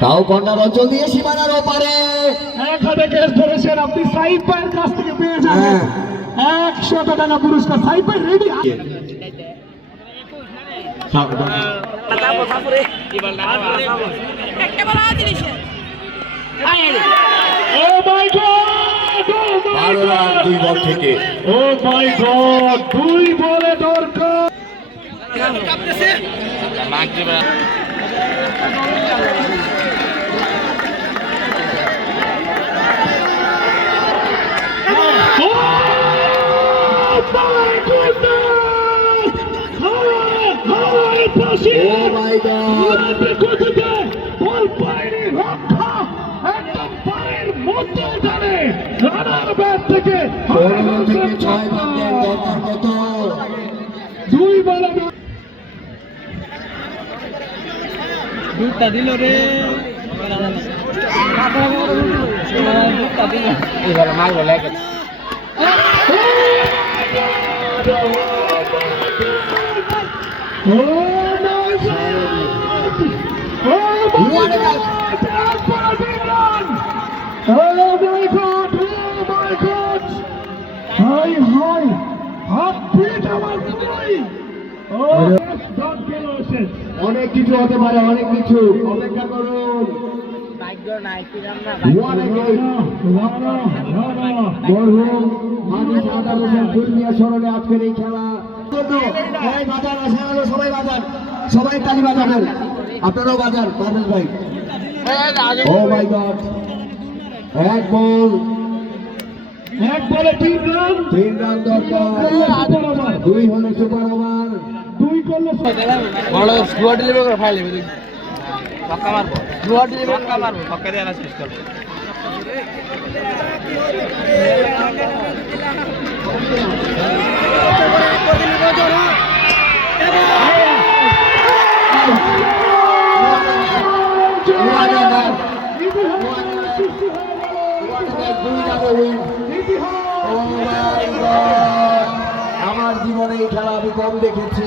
তাও কন্যার অঞ্চল দিয়ে সীমানার ওপারে। ধরেছেন আপনি সাইড পায়ের কাছ থেকে পেয়ে যাবেন। একশো টাকা পুরস্কার সাইড পাই রেডি একটা বলা জিনিসের ও মাই গড রান দুই বল থেকে। ও মাই গড দুই বলে দরকার। Oh my goodness! জানে রানার ব্যাট থেকে দুই বলে দুধটা দিল রে। দুধটা দিল এবার মারবো লাগে Oh my God! Oh my What God! That's what a big run! Oh my God! Oh my God! হাত আমার অনেক কিছু হতে পারে অনেক কিছু। অপেক্ষা করুন। স্মরণে আজকের এই খেলা। সবাই বাজার। সবাই তালি বাজাবেন। আপনারাও বাজার ভাই। ও মাই গড এক বল। এক বলে তিন রান। তিন রান দরকার। দুই হলে সুপার ওভার। দুই করলে বড় স্কোয়াড ডেলিভারি করে ফাইল দেবে। ছক্কা মারবো। স্কোয়াড ডেলিভারি ছক্কা মারবো ছক্কা দিয়ে আনা শেষ করব। One over. আমার জীবনে এই খেলা আমি কম দেখেছি।